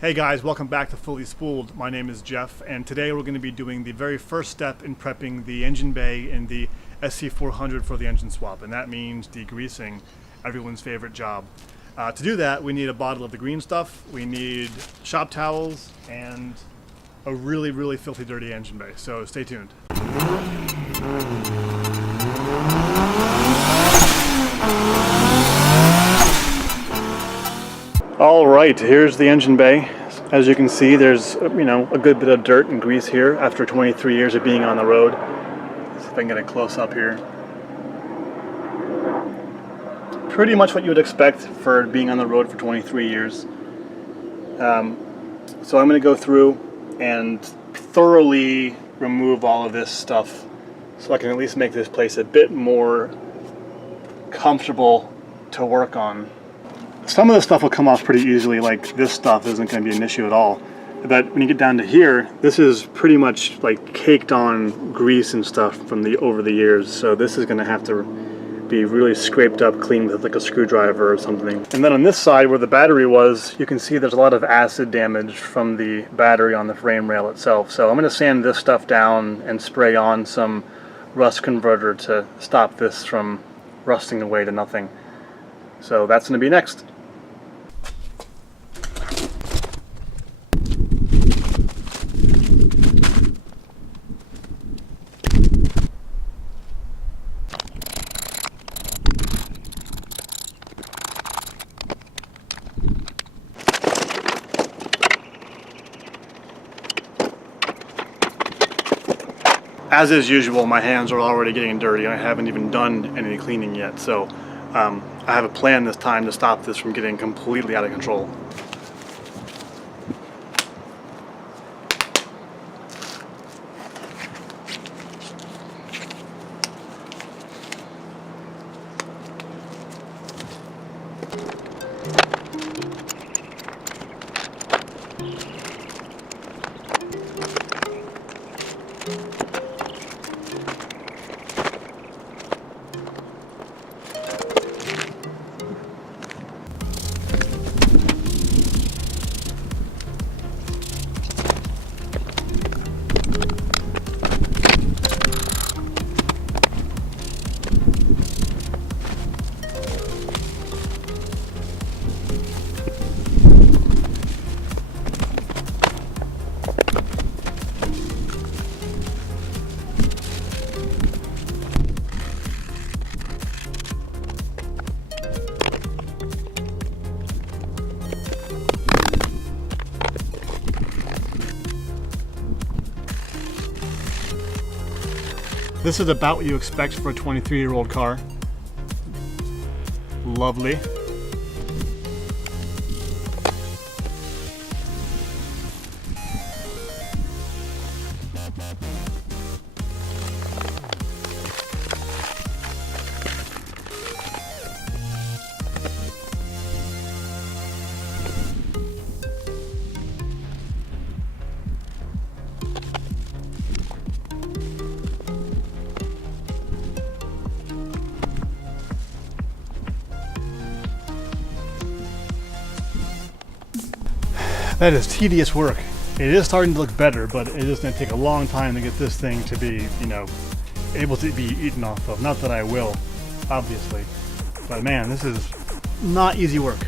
Hey guys, welcome back to Fully Spooled. My name is Jeff, and today we're going to be doing the very first step in prepping the engine bay in the SC400 for the engine swap, and that means degreasing, everyone's favorite job. To do that, we need a bottle of the green stuff, we need shop towels, and a really, really filthy dirty engine bay, so stay tuned. All right, here's the engine bay. As you can see, there's a good bit of dirt and grease here after 23 years of being on the road. Let's see if I can get a close up here. Pretty much what you would expect for being on the road for 23 years. So I'm going to go through and thoroughly remove all of this stuff so I can at least make this place a bit more comfortable to work on. Some of the stuff will come off pretty easily, like this stuff isn't going to be an issue at all. But when you get down to here, this is pretty much like caked on grease and stuff from over the years. So this is going to have to be really scraped up, cleaned with like a screwdriver or something. And then on this side where the battery was, you can see there's a lot of acid damage from the battery on the frame rail itself. So I'm going to sand this stuff down and spray on some rust converter to stop this from rusting away to nothing. So that's going to be next. As is usual, my hands are already getting dirty and I haven't even done any cleaning yet, so I have a plan this time to stop this from getting completely out of control. This is about what you expect for a 23-year-old car. Lovely. That is tedious work. It is starting to look better, but it is going to take a long time to get this thing to be, able to be eaten off of. Not that I will, obviously. But man, this is not easy work.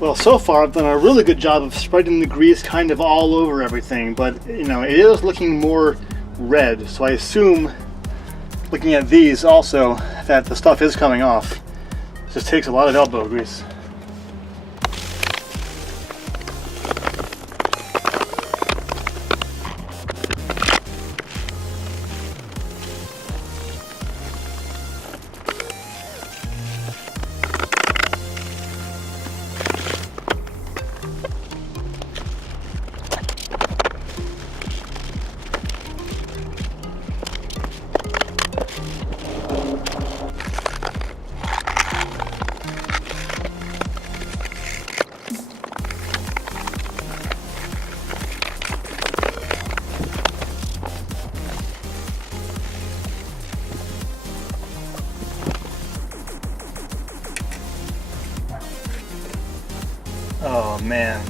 Well, so far I've done a really good job of spreading the grease kind of all over everything, but you know, it is looking more red, so I assume, looking at these also, that the stuff is coming off. It just takes a lot of elbow grease. Oh man.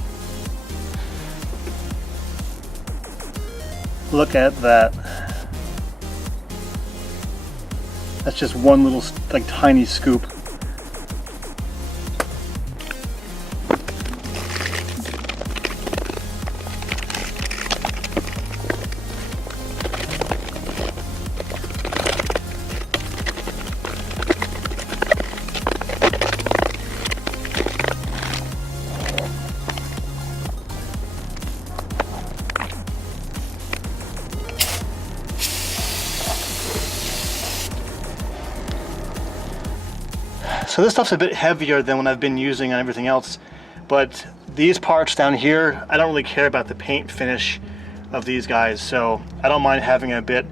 Look at that. That's just one little, like, tiny scoop. So this stuff's a bit heavier than what I've been using on everything else, but these parts down here, I don't really care about the paint finish of these guys, so I don't mind having a bit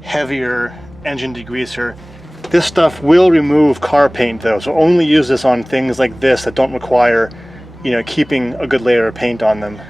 heavier engine degreaser. This stuff will remove car paint though, so only use this on things like this that don't require, you know, keeping a good layer of paint on them.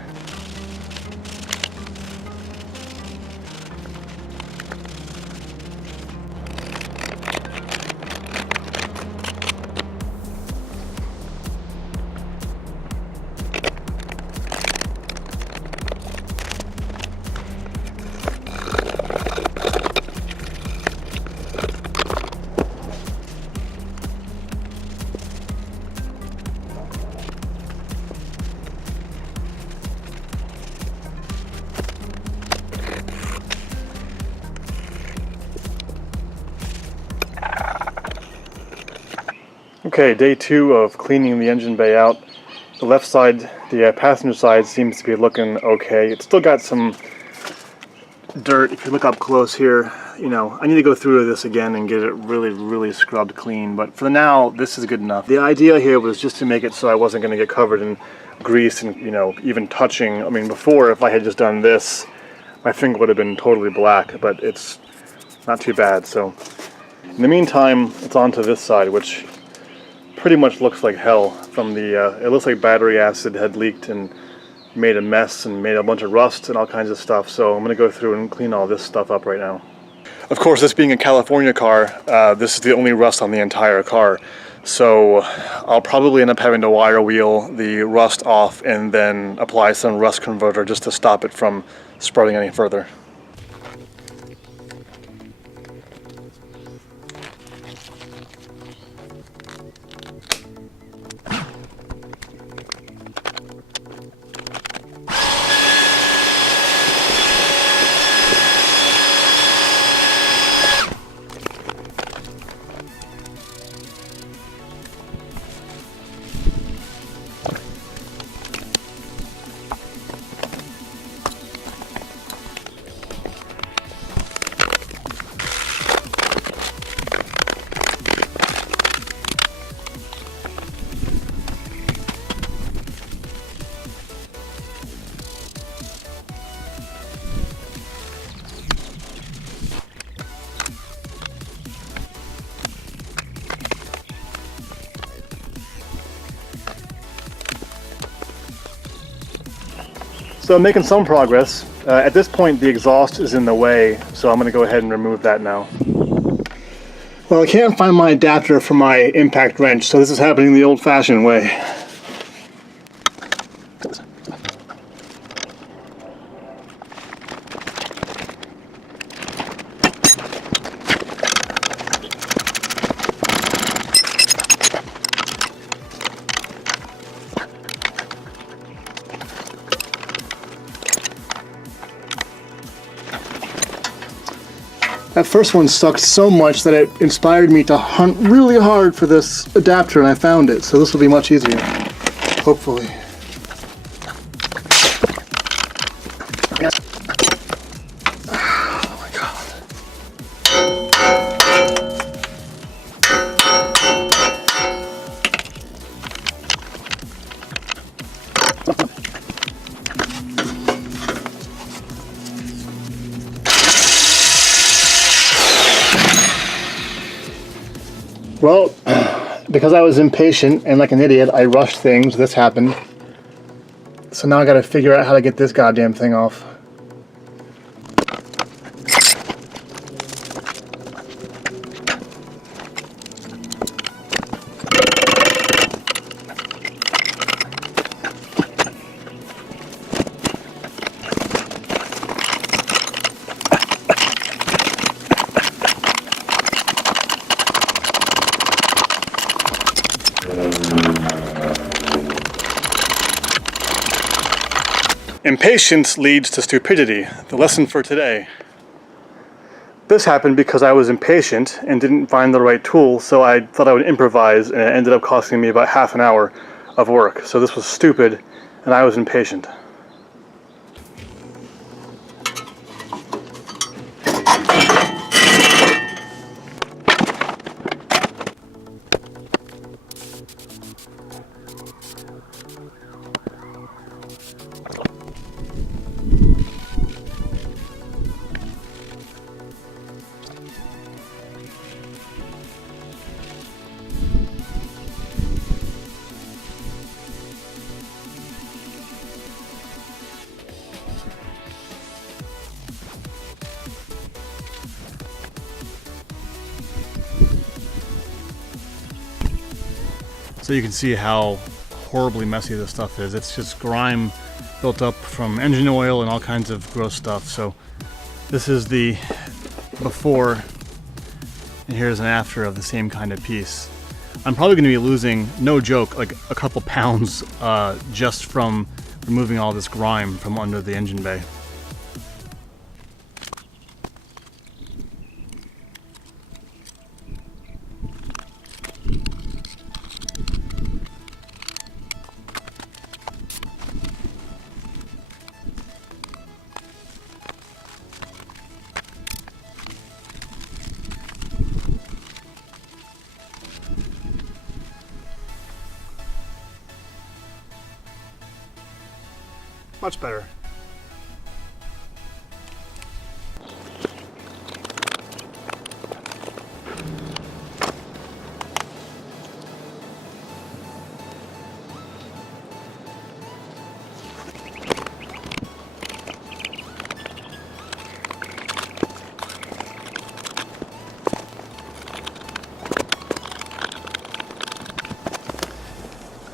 Okay, day 2 of cleaning the engine bay out. The left side, the passenger side, seems to be looking okay. It's still got some dirt. If you look up close here, you know, I need to go through this again and get it really scrubbed clean, but for now this is good enough. The idea here was just to make it so I wasn't going to get covered in grease and, you know, even touching. I mean, before, if I had just done this, my finger would have been totally black, but it's not too bad. So in the meantime, it's on to this side, which pretty much looks like hell from the, it looks like battery acid had leaked and made a mess and made a bunch of rust and all kinds of stuff. So I'm going to go through and clean all this stuff up right now. Of course, this being a California car, this is the only rust on the entire car. So I'll probably end up having to wire wheel the rust off and then apply some rust converter just to stop it from spreading any further. So I'm making some progress. At this point the exhaust is in the way, so I'm going to go ahead and remove that now. Well, I can't find my adapter for my impact wrench, so this is happening the old-fashioned way. That first one sucked so much that it inspired me to hunt really hard for this adapter, and I found it. So this will be much easier, hopefully. Oh my God. Well, because I was impatient and like an idiot, I rushed things. This happened. So now I gotta figure out how to get this goddamn thing off. Impatience leads to stupidity. The lesson for today. This happened because I was impatient and didn't find the right tool, so I thought I would improvise, and it ended up costing me about half an hour of work. So this was stupid, and I was impatient. So you can see how horribly messy this stuff is. It's just grime built up from engine oil and all kinds of gross stuff. So this is the before, and here's an after of the same kind of piece. I'm probably going to be losing, no joke, like a couple pounds just from removing all this grime from under the engine bay. Much better.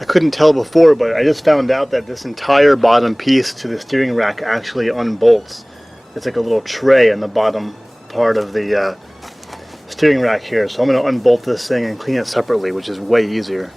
I couldn't tell before, but I just found out that this entire bottom piece to the steering rack actually unbolts. It's like a little tray in the bottom part of the steering rack here. So I'm going to unbolt this thing and clean it separately, which is way easier.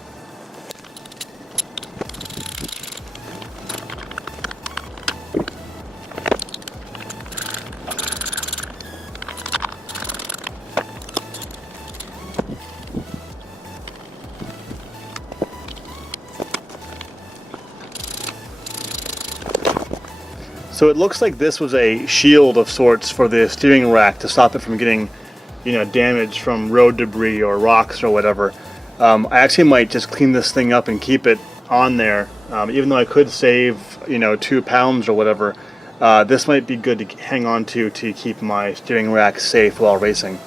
So it looks like this was a shield of sorts for the steering rack to stop it from getting, damaged from road debris or rocks or whatever. I actually might just clean this thing up and keep it on there, even though I could save, 2 pounds or whatever. This might be good to hang on to keep my steering rack safe while racing.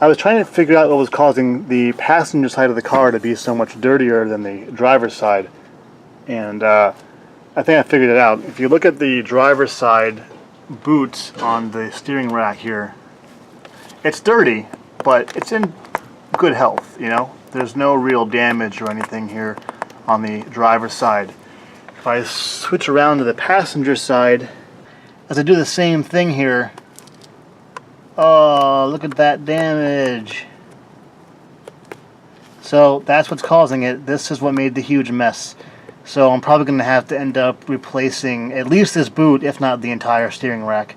I was trying to figure out what was causing the passenger side of the car to be so much dirtier than the driver's side, and I think I figured it out. If you look at the driver's side boot on the steering rack here, it's dirty, but it's in good health, you know? There's no real damage or anything here on the driver's side. If I switch around to the passenger side, as I do the same thing here, oh, look at that damage. So that's what's causing it. This is what made the huge mess. So I'm probably going to have to end up replacing at least this boot, if not the entire steering rack.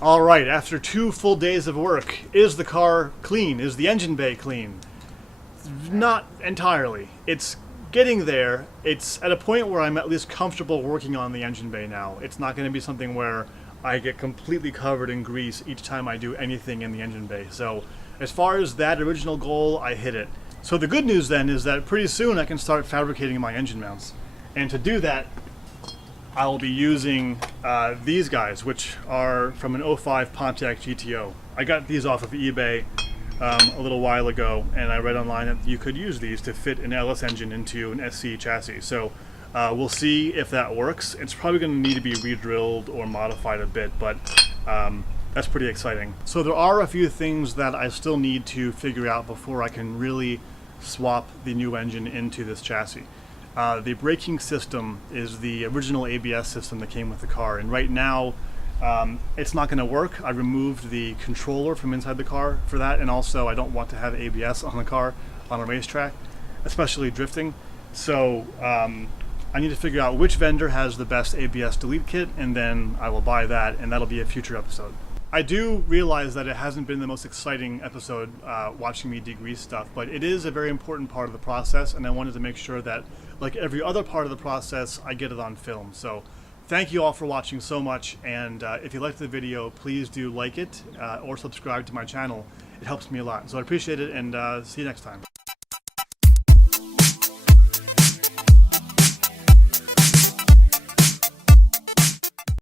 All right, after 2 full days of work, is the car clean? Is the engine bay clean? Not entirely. It's getting there. It's at a point where I'm at least comfortable working on the engine bay now. It's not going to be something where I get completely covered in grease each time I do anything in the engine bay. So as far as that original goal, I hit it. So the good news then is that pretty soon I can start fabricating my engine mounts. And to do that, I will be using these guys, which are from an '05 Pontiac GTO. I got these off of eBay a little while ago, and I read online that you could use these to fit an LS engine into an SC chassis. So we'll see if that works. It's probably going to need to be re-drilled or modified a bit, but that's pretty exciting. So there are a few things that I still need to figure out before I can really swap the new engine into this chassis. The braking system is the original ABS system that came with the car, and right now it's not going to work. I removed the controller from inside the car for that, and also I don't want to have ABS on the car on a racetrack, especially drifting. So I need to figure out which vendor has the best ABS delete kit, and then I will buy that, and that'll be a future episode. I do realize that it hasn't been the most exciting episode watching me degrease stuff, but it is a very important part of the process, and I wanted to make sure that, like every other part of the process, I get it on film. So thank you all for watching so much, and if you liked the video, please do like it or subscribe to my channel. It helps me a lot, so I appreciate it, and see you next time.